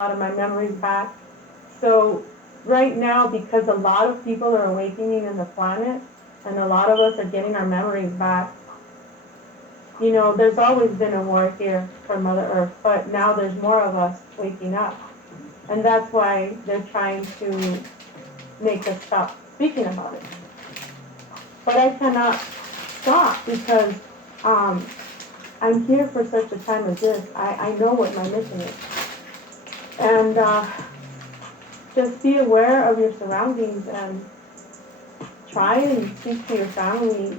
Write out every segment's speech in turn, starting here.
lot of my memories back. So right now, because a lot of people are awakening in the planet, and a lot of us are getting our memories back, there's always been a war here for Mother Earth, but now there's more of us waking up. And that's why they're trying to make us stop speaking about it. But I cannot stop because um, I'm here for such a time as this. I know what my mission is. And just be aware of your surroundings and try and speak to your family,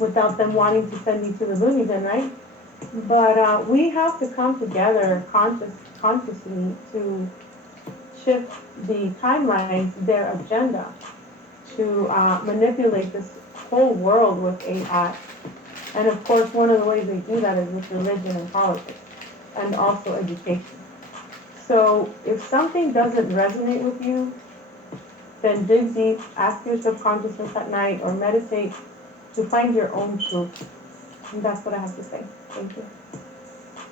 without them wanting to send you to the movies, then, right? But we have to come together consciously to shift the timelines, their agenda, to manipulate this whole world with AI. And of course, one of the ways they do that is with religion and politics, and also education. So if something doesn't resonate with you, then dig deep, ask your subconsciousness at night, or meditate to find your own truth. And that's what I have to say. Thank you.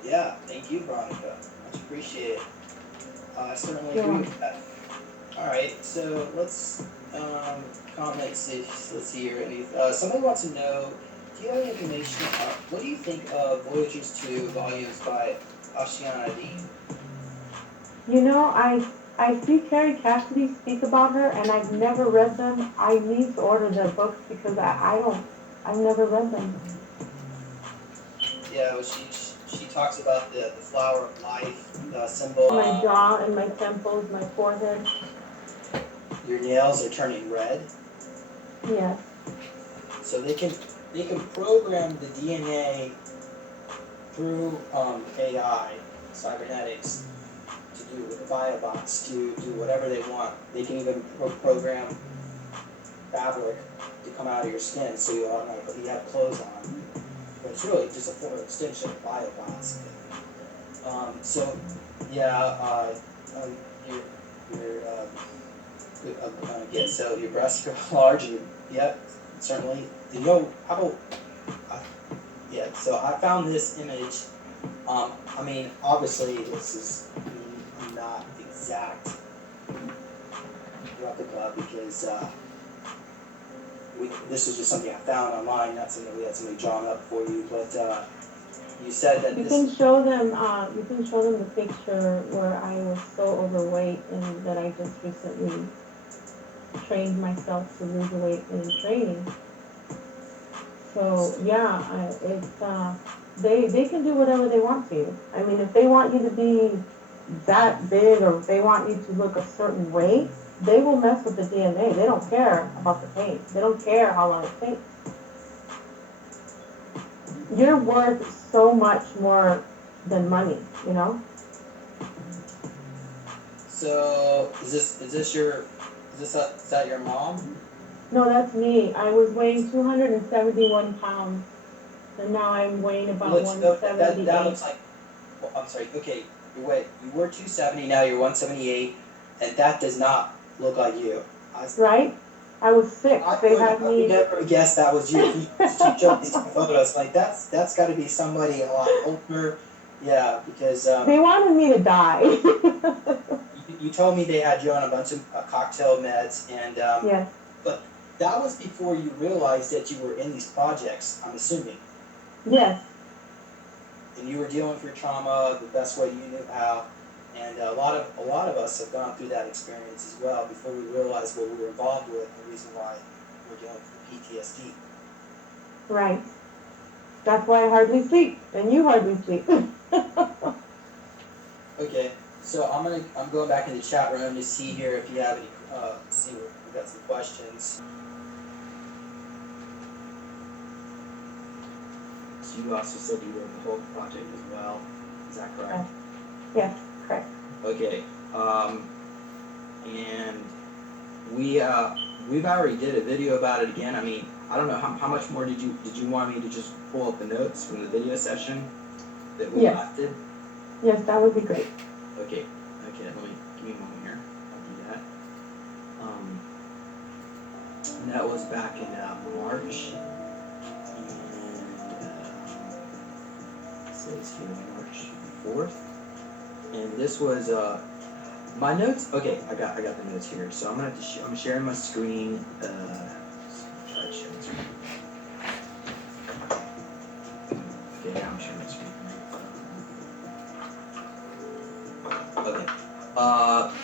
Yeah, thank you, Veronica. Much appreciated. I certainly You're agree welcome. with that. All right, so let's comment. Let's see here. Somebody wants to know: do you have any information? What do you think of Voyager's 2 volumes by Ashiana Dean? You know, I see Carrie Cassidy speak about her, and I've never read them. I need to order their books because I've never read them. Yeah, well, she talks about the flower of life, the symbol. My jaw and my temples, my forehead. Your nails are turning red, Yes. so they can program the DNA through AI, cybernetics, to do with the biobots to do whatever they want. They can even program fabric to come out of your skin so you automatically have clothes on. But it's really just a form of extension of biobots. So yeah, um, your again, so your breasts are large and yep, certainly. How about uh, yeah? So I found this image. I mean, obviously this is not exact replica because this is just something I found online, not something we had somebody drawn up for you. But you said that You this. can show them. You can show them the picture where I was so overweight and that I just recently trained myself to lose weight in training. So yeah, they can do whatever they want to you. I mean, if they want you to be that big or if they want you to look a certain way, they will mess with the DNA. They don't care about the pain. They don't care how long it takes. You're worth so much more than money, you know? So is that your mom? No, that's me. I was weighing 271 pounds, and now I'm weighing about So that 178. looks like. Well, I'm sorry. Okay, you were 270. Now you're 178, and that does not look like you. Right? I was sick. They had I would me. never guess that was you. If you showed these photos, like that's got to be somebody a lot older. Yeah, because They wanted me to die. you told me they had you on a bunch of cocktail meds, and Yes. but that was before you realized that you were in these projects. I'm assuming, Yes. and you were dealing with your trauma the best way you knew how. And a lot of us have gone through that experience as well before we realized what we were involved with and the reason why we're dealing with the PTSD. Right. That's why I hardly sleep, and you hardly sleep. Okay, so I'm going back in the chat room to see here if you have any. See, we've got some questions. So you also said you wrote the whole project as well. Is that correct? Yes, correct. Okay. And we've already did a video about it again. I mean, I don't know how much more did you want me to just pull up the notes from the video session that we left it? Yes, that would be great. Okay. Let me give me a moment here. I'll do that. And that was back in March, and it says here March 4th, and this was my notes. Okay, I got the notes here. So I'm gonna have to. I'm sharing my screen. Try to share my screen. Okay, now I'm sharing my screen. Okay.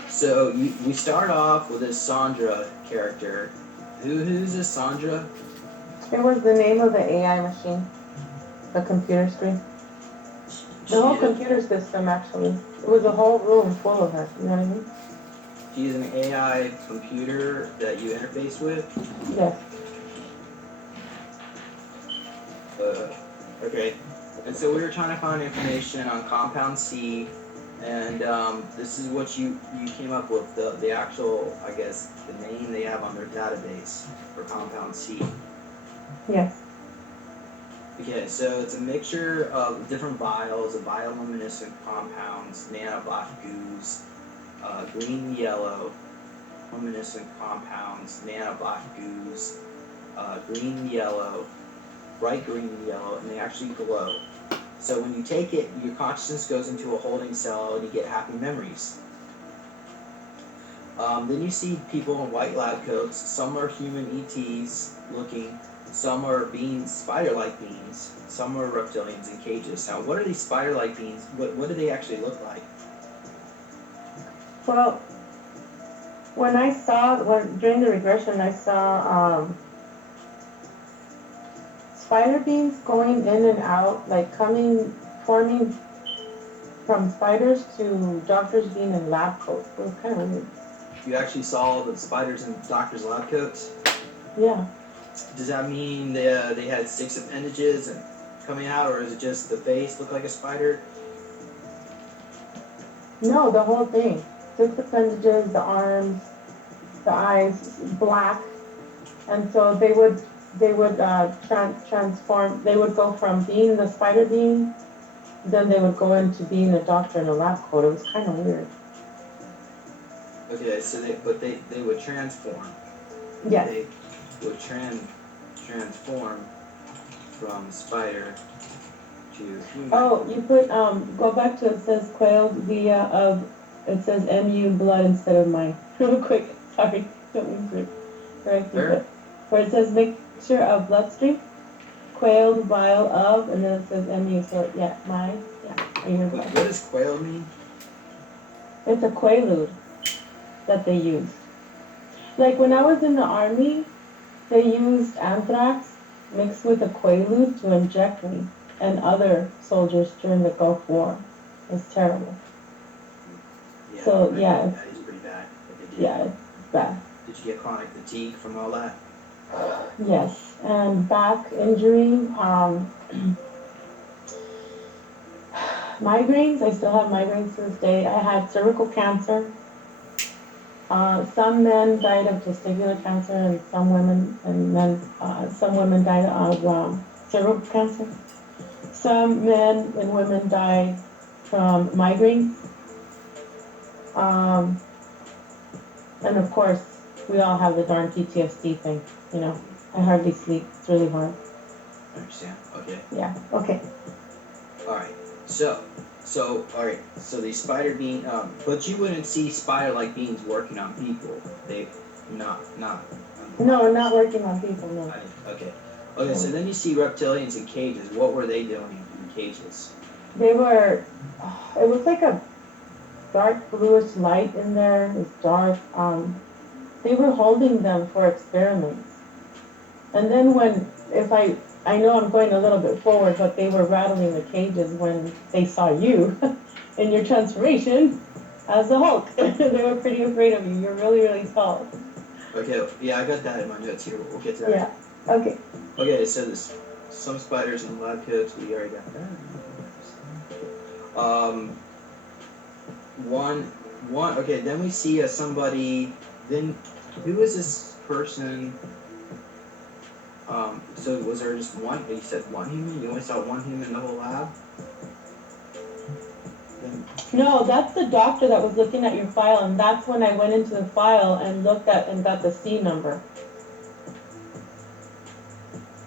So we start off with this Sandra character. Who's this Sandra? It was the name of the AI machine, the computer screen. The whole computer system, actually. It was a whole room full of her, you know what I mean? She's an AI computer that you interface with? Yes. Okay. And so we were trying to find information on compound C, and this is what you came up with, the actual, I guess, the name they have on their database for compound C. Yes. Okay, so it's a mixture of different vials of bioluminescent compounds, nanoblack goos, green and yellow, luminescent compounds, nanoblack goos, green and yellow, bright green and yellow, and they actually glow. So when you take it, your consciousness goes into a holding cell and you get happy memories. Then you see people in white lab coats. Some are human ETs looking. Some are beings, spider-like beings. Some are reptilians in cages. Now, what are these spider-like beings? What do they actually look like? Well, during the regression, I saw spider beings going in and out, like forming from spiders to doctors being in lab coats. It was kind of weird. You actually saw the spiders in doctors' lab coats? Yeah. Does that mean they had 6 appendages and coming out, or is it just the face looked like a spider? No, the whole thing. 6 appendages, the arms, the eyes, black, and so they would transform. They would go from being the spider being, then they would go into being a doctor in a lab coat. It was kind of weird. Okay, so they would transform. Yes. They would transform from spider to human. Oh, you put go back to it says quailed via of it says MU blood instead of mine. Real quick, sorry, don't mean to correct you, but where it says mixture of bloodstream, quailed vial of, and then it says MU. So yeah, mine. Yeah, your blood. What does quail mean? It's a quaalude that they use. Like when I was in the army, they used anthrax mixed with a quaalude to inject me and other soldiers during the Gulf War. It's terrible. Yeah, So yeah, that is pretty bad. Yeah, it's bad. Did you get chronic fatigue from all that? Yes, and back injury, migraines. I still have migraines to this day. I had cervical cancer. Some men died of testicular cancer, and some women died of cervical cancer. Some men and women died from migraines. And of course, we all have the darn PTSD thing. You know, I hardly sleep. It's really hard. I understand. Okay. Yeah. Okay. All right. So all right. So these spider being, but you wouldn't see spider-like beings working on people. They, not. No, not working on people. No. Okay. Okay. So then you see reptilians in cages. What were they doing in cages? They were. It was like a dark bluish light in there. It was dark. They were holding them for experiments. And then I know I'm going a little bit forward, but they were rattling the cages when they saw you in your transformation as the Hulk. They were pretty afraid of you. You're really, really tall. Okay, yeah, I got that in my notes here. We'll get to that. Yeah, okay. Okay, so there's some spiders in lab coats. We already got that. Okay, then we see somebody, then who is this person? So was there just one? You said one human? You only saw one human in the whole lab? No, that's the doctor that was looking at your file, and that's when I went into the file and looked at and got the C number.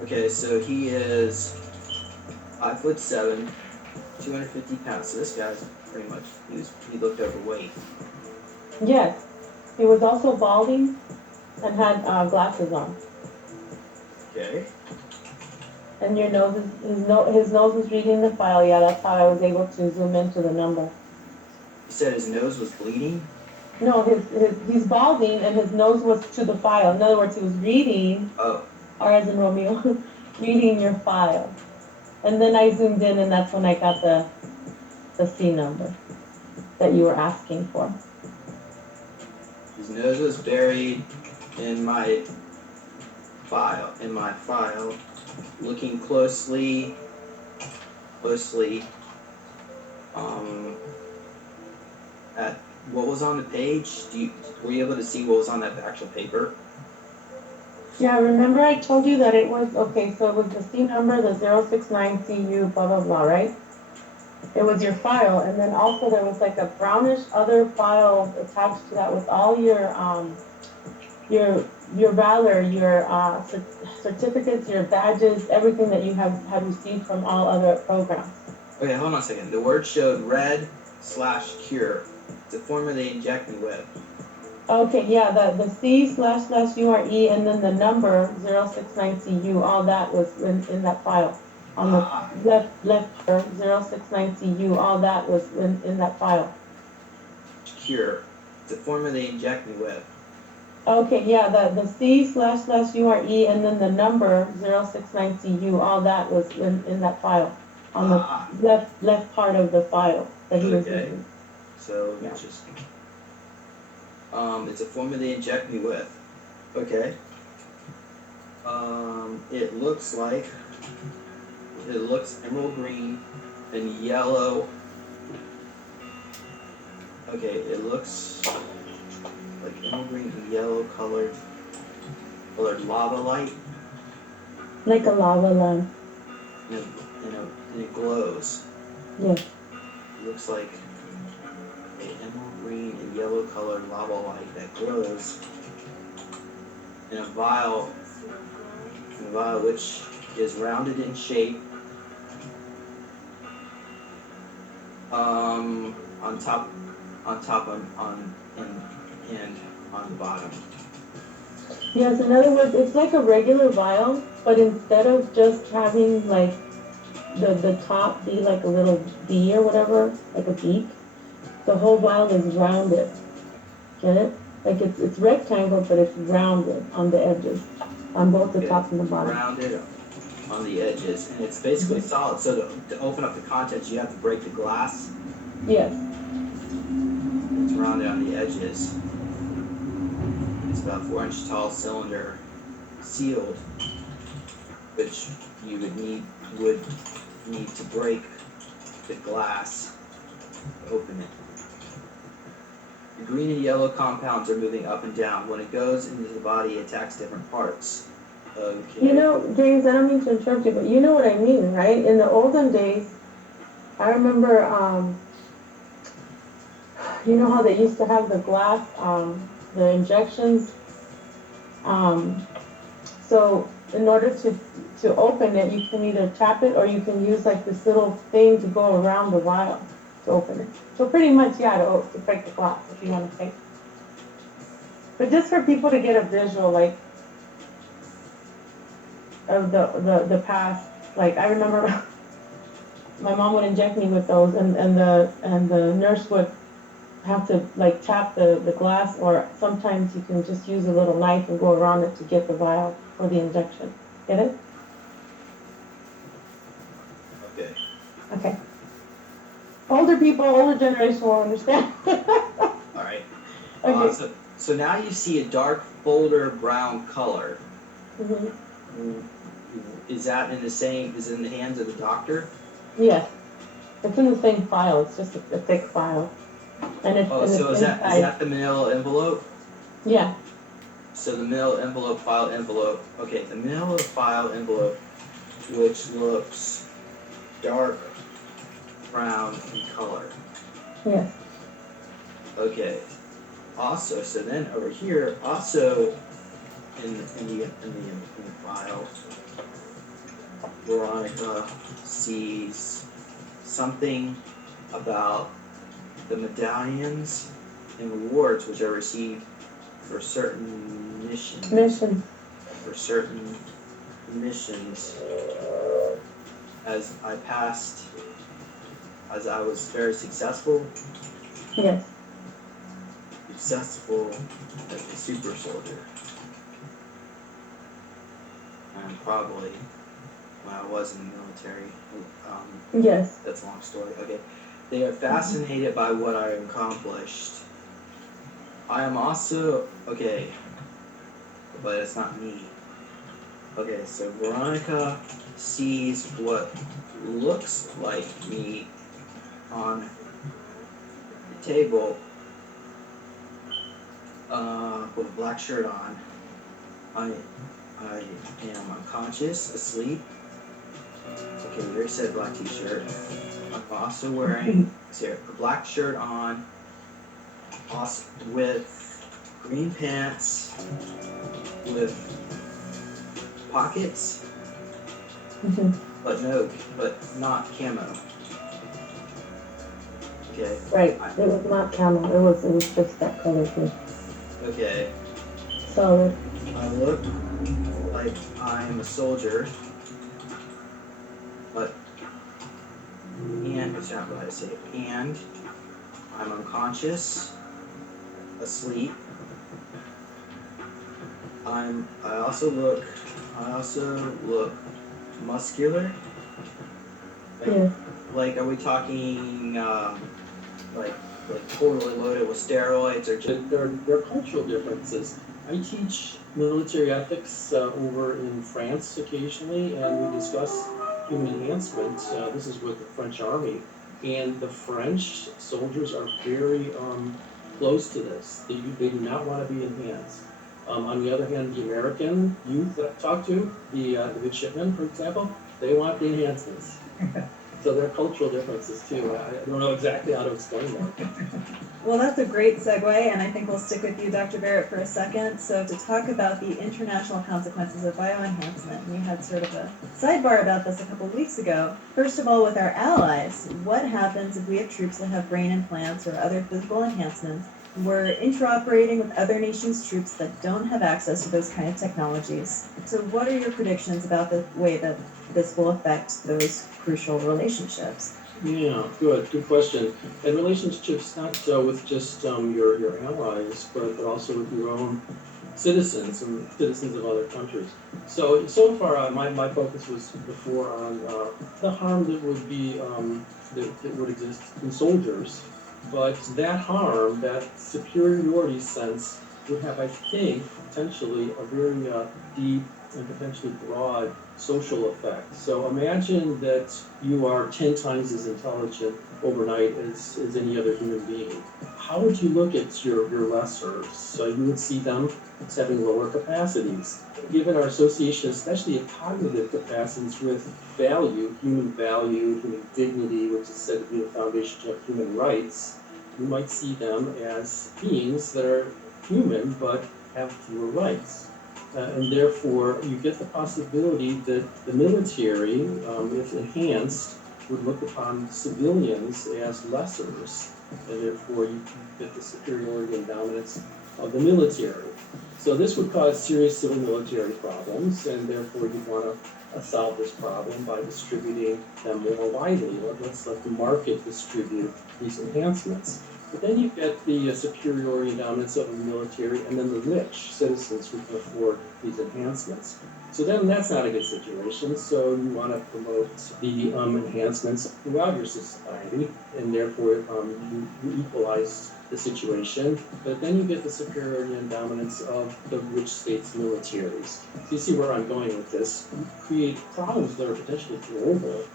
Okay, so he is 5'7", 250 pounds. So this guy's pretty much, he looked overweight. Yes. He was also balding and had glasses on. Okay. And your nose is, his nose was reading the file. Yeah, that's how I was able to zoom into the number. You said his nose was bleeding? No, he's balding and his nose was to the file. In other words, he was reading, Oh, or as in Romeo, reading your file. And then I zoomed in and that's when I got the C number that you were asking for. his nose was buried in my file. Looking closely, at what was on the page. Were you able to see what was on that actual paper? Yeah, remember I told you that it was, okay, so it was the C number, the 069CU, blah, blah, blah, right? It was your file, and then also there was like a brownish other file attached to that with all your Valor, your certificates, your badges, everything that you had received from all other programs. Okay, hold on a second. The word showed red/cure. It's a formula they inject me with. Okay, yeah, the C//URE and then the number 069CU, all that was in that file. On the left 069CU, all that was in that file. Cure. It's a formula they inject me with. Okay, yeah, the C//URE and then the number 069CU, all that was in that file. On the left part of the file that he was Okay. using. So Yeah. it's just it's a formula they inject me with. Okay. It looks emerald green and yellow. Okay, it looks like emerald green and yellow colored lava light. Like a lava lamp. And it glows. Yes. It looks like an emerald green and yellow colored lava light that glows in a vial which is rounded in shape. On top, and on the bottom. Yes, in other words, it's like a regular vial, but instead of just having like the top be like a little V or whatever, like a beak, the whole vial is rounded. Get it? Like it's rectangle, but it's rounded on the edges, on both the top and the bottom. Rounded on the edges, and it's basically solid. So to open up the contents, you have to break the glass. Yes. It's rounded on the edges. It's about 4-inch tall cylinder, sealed, which you would need to break the glass to open it. The green and yellow compounds are moving up and down. When it goes into the body, it attacks different parts. Okay. You know, James, I don't mean to interrupt you, but you know what I mean, right? In the olden days, I remember, you know how they used to have the glass, the injections? So in order to open it, you can either tap it or you can use like this little thing to go around the vial to open it. So pretty much, yeah, to break the glass, if you want to say. But just for people to get a visual, like, of the past, like I remember my mom would inject me with those, and the nurse would have to like tap the glass, or sometimes you can just use a little knife and go around it to get the vial for the injection. Get it? Okay. Okay. Older people, older generation will understand. All right. Okay. So now you see a dark folder brown color. Mm-hmm. Is that is it in the hands of the doctor? Yes. It's in the same file. It's just a thick file. And it's, so is that the manila envelope? Yeah. So the manila envelope, file envelope. Okay, the manila file envelope, which looks dark brown in color. Yes. Okay. Also, so then over here, also in the file, Veronica sees something about the medallions and awards which are received for certain missions. Mission. For certain missions, as I was very successful Yes. as a super soldier. And probably when I was in the military, Yes. that's a long story. Okay. They are fascinated by what I accomplished. I am also, okay, but it's not me. Okay, so Veronica sees what looks like me on the table with a black shirt on. I am unconscious, asleep. Okay, you already said black t-shirt. I'm also wearing a black shirt on, also with green pants, with pockets, but not camo. Okay. Right. It was not camel. It was just that color too. Okay. Solid. I look like I'm a soldier, but that's not what I say. And I'm unconscious, asleep. I also look muscular. Yes. Like, are we talking like totally loaded with steroids or just? There are cultural differences. I teach military ethics over in France occasionally, and we discuss human enhancement. This is with the French Army, and the French soldiers are very close to this. They do not want to be enhanced. On the other hand, the American youth that I talk to, the midshipmen, for example, they want the enhancements. So there are cultural differences too. I don't know exactly how to explain that. Well, that's a great segue, and I think we'll stick with you, Dr. Barrett, for a second. So to talk about the international consequences of bioenhancement, we had sort of a sidebar about this a couple of weeks ago. First of all, with our allies, what happens if we have troops that have brain implants or other physical enhancements? We're interoperating with other nations' troops that don't have access to those kind of technologies. So what are your predictions about the way that this will affect those crucial relationships? Yeah, good question. And relationships not with just your allies, but also with your own citizens and citizens of other countries. So far, my focus was before on the harm that would be that would exist in soldiers, but that harm, that superiority sense, would have, I think, potentially a very deep and potentially broad social effect. So imagine that you are 10 times as intelligent overnight as any other human being. How would you look at your lessers? So you would see them as having lower capacities. Given our association, especially of cognitive capacities with value, human dignity, which is said to be the foundation of human rights, you might see them as beings that are human but have fewer rights. And therefore, you get the possibility that the military, if enhanced, would look upon civilians as lessers, and therefore you get the superiority and dominance of the military. So this would cause serious civil military problems, and therefore you'd want to solve this problem by distributing them more widely. Let's let the market distribute these enhancements. But then you get the superiority and dominance of the military, and then the rich citizens who can afford these enhancements. So then that's not a good situation. So you want to promote the enhancements throughout your society, and therefore you equalize the situation. But then you get the superiority and dominance of the rich states' militaries. So you see where I'm going with this. You create problems that are potentially global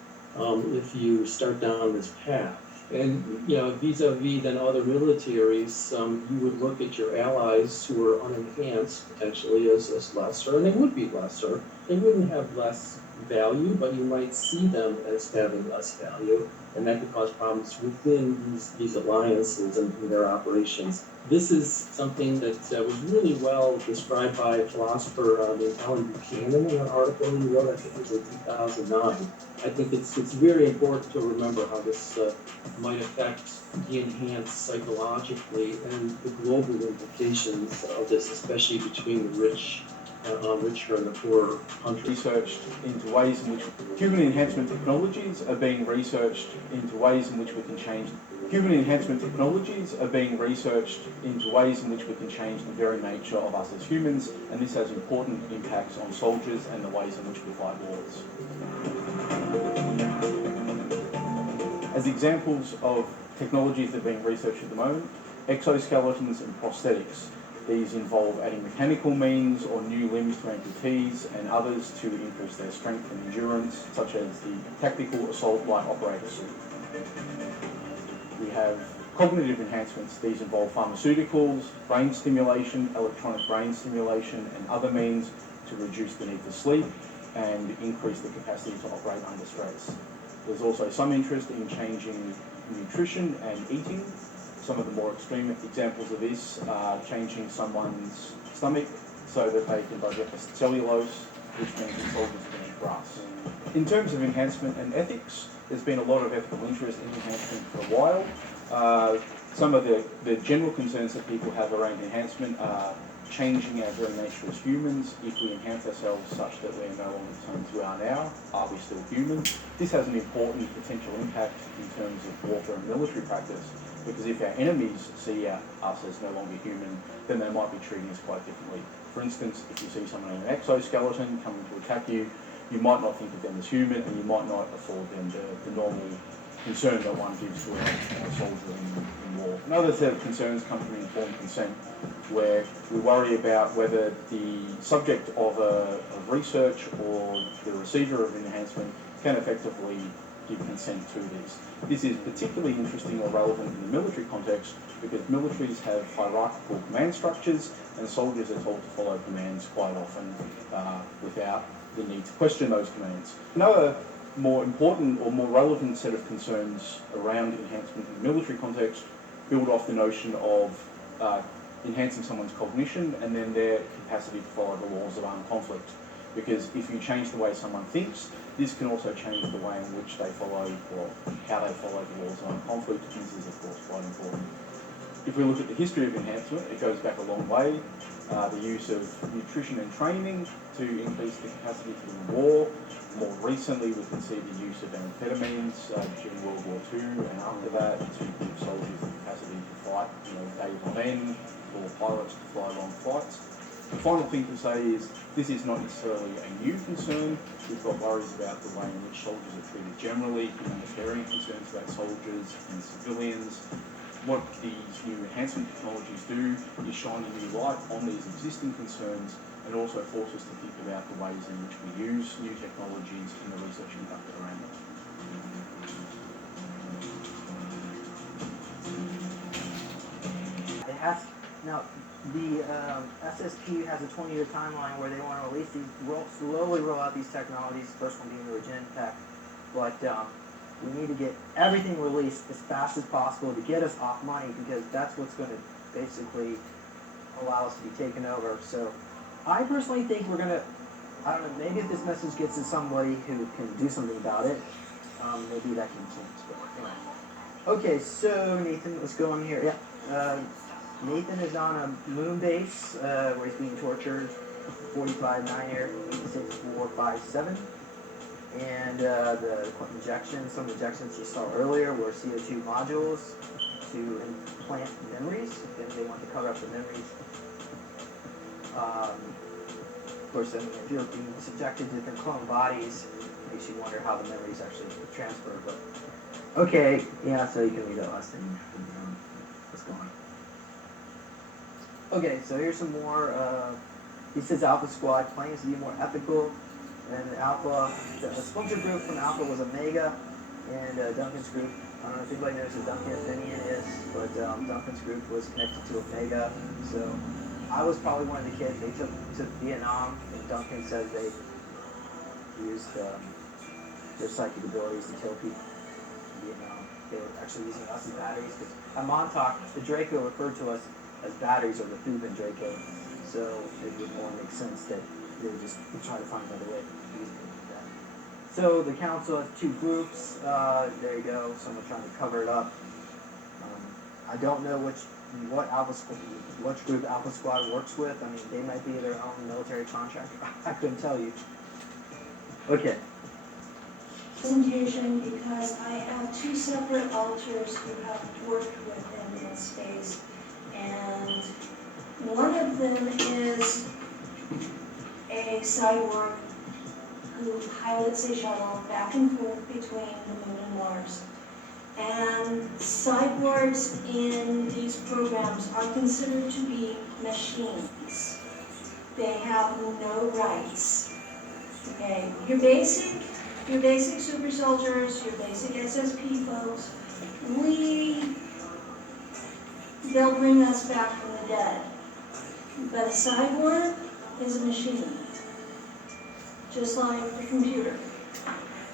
if you start down this path. And, vis-a-vis then other militaries, you would look at your allies who are unenhanced potentially as lesser, and they would be lesser. They wouldn't have less value, but you might see them as having less value, and that could cause problems within these alliances and their operations. This is something that was really well described by a philosopher named Alan Buchanan in an article he wrote, I think it was in 2009. I think it's very important to remember how this might affect the enhanced psychologically and the global implications of this, especially between the richer and the poorer countries. Researched into ways in which human enhancement technologies are being researched into ways in which we can change. Human enhancement technologies are being researched into ways in which we can change the very nature of us as humans, and this has important impacts on soldiers and the ways in which we fight wars. As examples of technologies that are being researched at the moment, exoskeletons and prosthetics. These involve adding mechanical means or new limbs to amputees and others to increase their strength and endurance, such as the Tactical Assault Light Operator suit. We have cognitive enhancements. These involve pharmaceuticals, brain stimulation, electronic brain stimulation, and other means to reduce the need for sleep and increase the capacity to operate under stress. There's also some interest in changing nutrition and eating. Some of the more extreme examples of this are changing someone's stomach so that they can digest cellulose, which means that soldiers can eat grass. In terms of enhancement and ethics, there's been a lot of ethical interest in enhancement for a while. Some of the general concerns that people have around enhancement are changing our very nature as humans. If we enhance ourselves such that we're no longer the same as we are now, are we still human? This has an important potential impact in terms of warfare and military practice, because if our enemies see us as no longer human, then they might be treating us quite differently. For instance, if you see someone in an exoskeleton coming to attack you, you might not think of them as human, and you might not afford them the normal concern that one gives to a soldier in war. Another set of concerns come from informed consent, where we worry about whether the subject of research or the receiver of enhancement can effectively give consent to this. This is particularly interesting or relevant in the military context because militaries have hierarchical command structures and soldiers are told to follow commands quite often without the need to question those commands. Another more important or more relevant set of concerns around enhancement in the military context build off the notion of enhancing someone's cognition and then their capacity to follow the laws of armed conflict. Because if you change the way someone thinks, this can also change the way in which they follow or how they follow the laws of armed conflict. This is, of course, quite important. If we look at the history of enhancement, it goes back a long way. The use of nutrition and training to increase the capacity to win war. More recently, we can see the use of amphetamines during World War II and after that to give soldiers the capacity to fight, days on end, or pilots to fly long flights. The final thing to say is this is not necessarily a new concern. We've got worries about the way in which soldiers are treated generally, humanitarian concerns about soldiers and civilians. What these new enhancement technologies do is shine a new light on these existing concerns and also force us to think about the ways in which we use new technologies in the research conducted around them. It has, now, the SSP has a 20-year timeline where they want to release these, slowly roll out these technologies, the first one being the Regenentech, but we need to get everything released as fast as possible to get us off money because that's what's going to basically allow us to be taken over. So I personally think we're going to, I don't know, maybe if this message gets to somebody who can do something about it, maybe that can change. But anyway. Okay, so Nathan, let's go on here. Yeah. Nathan is on a moon base where he's being tortured. 45 9-air 6457. And the injections, some injections you saw earlier were CO2 modules to implant memories. Then they want to cover up the memories. Of course, if you're being subjected to different clone bodies, it makes you wonder how the memories actually transfer. But okay, yeah, so you can read that last thing. What's going on? Okay, so here's some more. He says Alpha Squad claims to be more ethical than Alpha. The splinter group from Alpha was Omega, and Duncan's group, I don't know if anybody knows who Duncan Athenian is, but Duncan's group was connected to Omega. So I was probably one of the kids. They took to Vietnam, and Duncan said used their psychic abilities to kill people in Vietnam. They were actually using us as batteries, because at Montauk, the Draco referred to us as batteries, or the Thuban Draco, so it would more make sense that they would just try to find another way to use it like that. So the council has two groups, there you go, someone trying to cover it up. I don't know which group Alpha Squad works with. I mean, they might be their own military contractor. I couldn't tell you. Okay. Presentation because I have two separate alters who have worked with him in space, and one of them is a cyborg who pilots a shuttle back and forth between the moon and Mars. And cyborgs in these programs are considered to be machines. They have no rights. Okay, your basic super soldiers, your basic SSP folks, they'll bring us back from the dead. But a cyborg is a machine, just like the computer.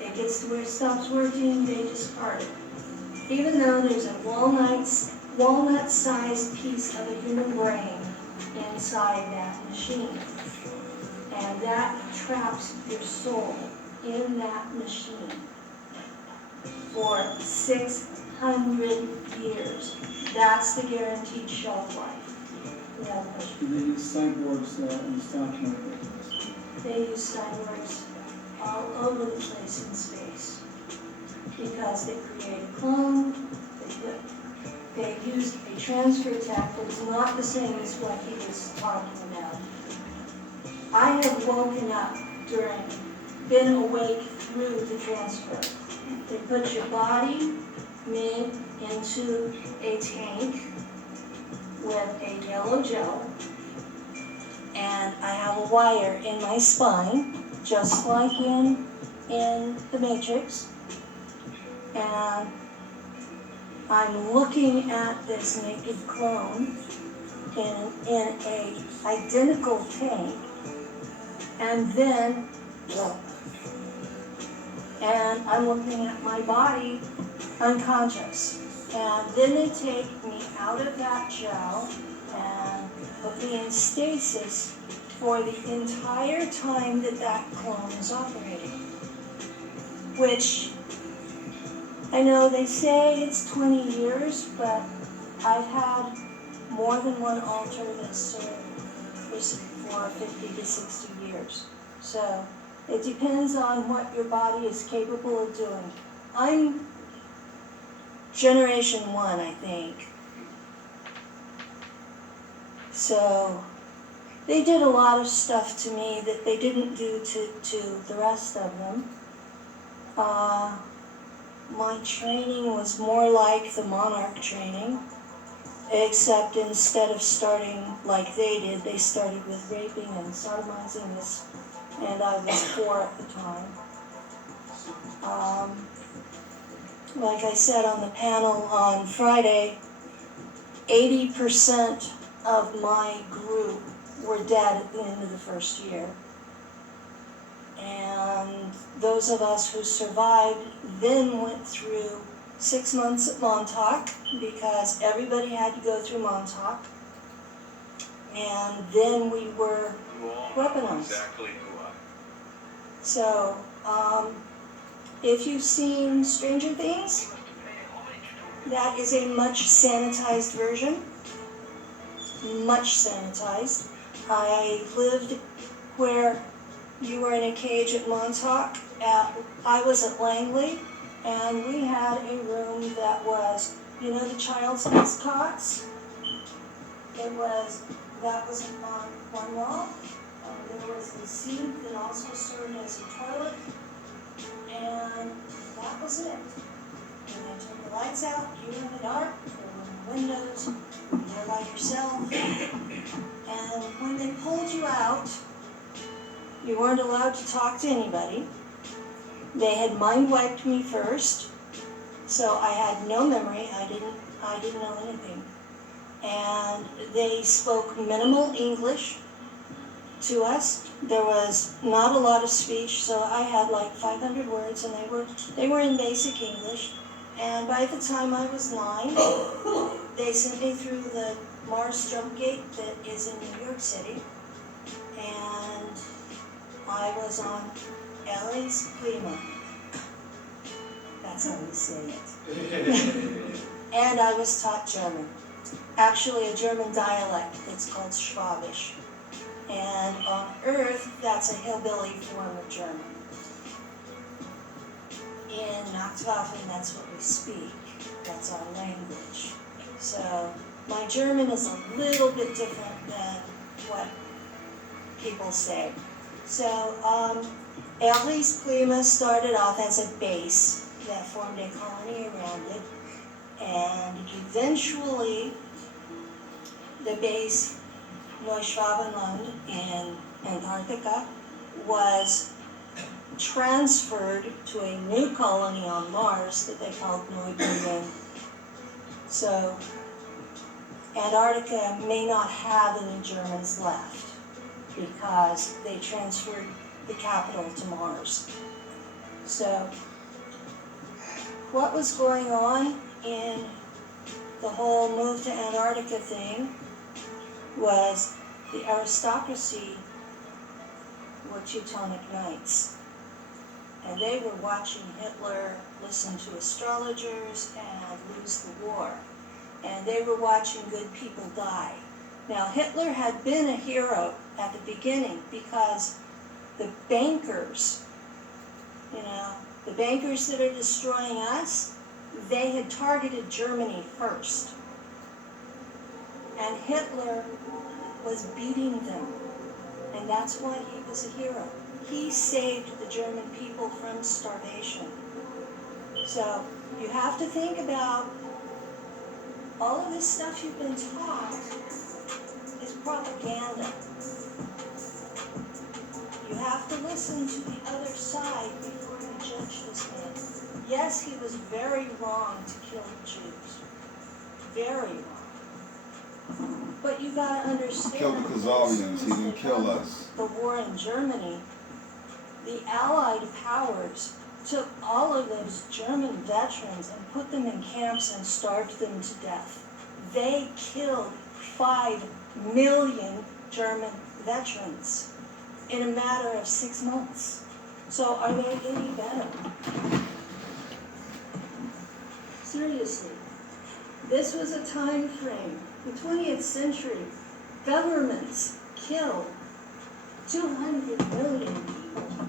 It gets to where it stops working, they discard it. Even though there's a walnut-sized piece of a human brain inside that machine. And that traps your soul in that machine for 600 years. That's the guaranteed shelf life. Do they use cyborgs in the stock market? They use cyborgs all over the place in space because they create a clone, they used a transfer tech that is not the same as what he was talking about. I have woken up been awake through the transfer. They put your body, me, into a tank with a yellow gel, and I have a wire in my spine, just like in the Matrix, and I'm looking at this naked clone in a identical tank, and then I'm looking at my body unconscious. And then they take me out of that gel and put me in stasis for the entire time that clone is operating. Which, I know they say it's 20 years, but I've had more than one alter that served for 50 to 60 years. So it depends on what your body is capable of doing. I'm generation 1, I think. So they did a lot of stuff to me that they didn't do to the rest of them. My training was more like the Monarch training, except instead of starting like they did, they started with raping and sodomizing us, and I was 4 at the time. Like I said on the panel on Friday, 80% of my group were dead at the end of the first year. And those of us who survived then went through 6 months at Montauk, because everybody had to go through Montauk. And then we were weaponized. Exactly who I am. So, if you've seen Stranger Things, that is a much sanitized version. Much sanitized. I lived where you were in a cage at Montauk. I was at Langley, and we had a room that was, you know, the child's nest cots? That was on one wall. There was a sink that also served as a toilet, and that was it. When they turned the lights out, you were in the dark, there were no windows, you were there by yourself. And when they pulled you out, you weren't allowed to talk to anybody. They had mind wiped me first, so I had no memory. I didn't know anything. And they spoke minimal English, to us. There was not a lot of speech, so I had like 500 words, and they were in basic English. And by the time I was 9, they sent me through the Mars jump gate that is in New York City, and I was on Ellie's Prima. That's how we say it. And I was taught German. Actually, a German dialect that's called Schwabisch. And on Earth, that's a hillbilly form of German. In Nachtwaffen, that's what we speak. That's our language. So my German is a little bit different than what people say. So Ellie's Prima started off as a base that formed a colony around it. And eventually, the base Neuschwabenland in Antarctica was transferred to a new colony on Mars that they called Neubringen. So Antarctica may not have any Germans left because they transferred the capital to Mars. So what was going on in the whole move to Antarctica thing was the aristocracy were Teutonic Knights. And they were watching Hitler listen to astrologers and lose the war. And they were watching good people die. Now, Hitler had been a hero at the beginning because the bankers, the bankers that are destroying us, they had targeted Germany first. And Hitler was beating them. And that's why he was a hero. He saved the German people from starvation. So you have to think about all of this stuff you've been taught is propaganda. You have to listen to the other side before you judge this man. Yes, he was very wrong to kill the Jews. Very wrong. But you gotta understand. He killed the Khazarians, he didn't kill us. The war in Germany, the Allied powers took all of those German veterans and put them in camps and starved them to death. They killed 5 million German veterans in a matter of 6 months. So are they any better? Seriously, this was a time frame. The 20th century, governments killed 200 million people.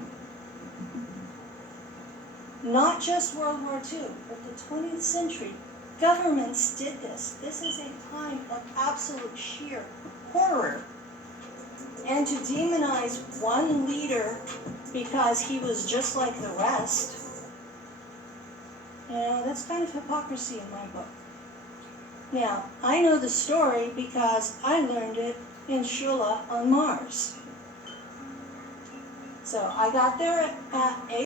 Not just World War II, but the 20th century, governments did this. This is a time of absolute sheer horror. And to demonize one leader because he was just like the rest, that's kind of hypocrisy in my book. Now, I know the story because I learned it in Shula on Mars. So I got there at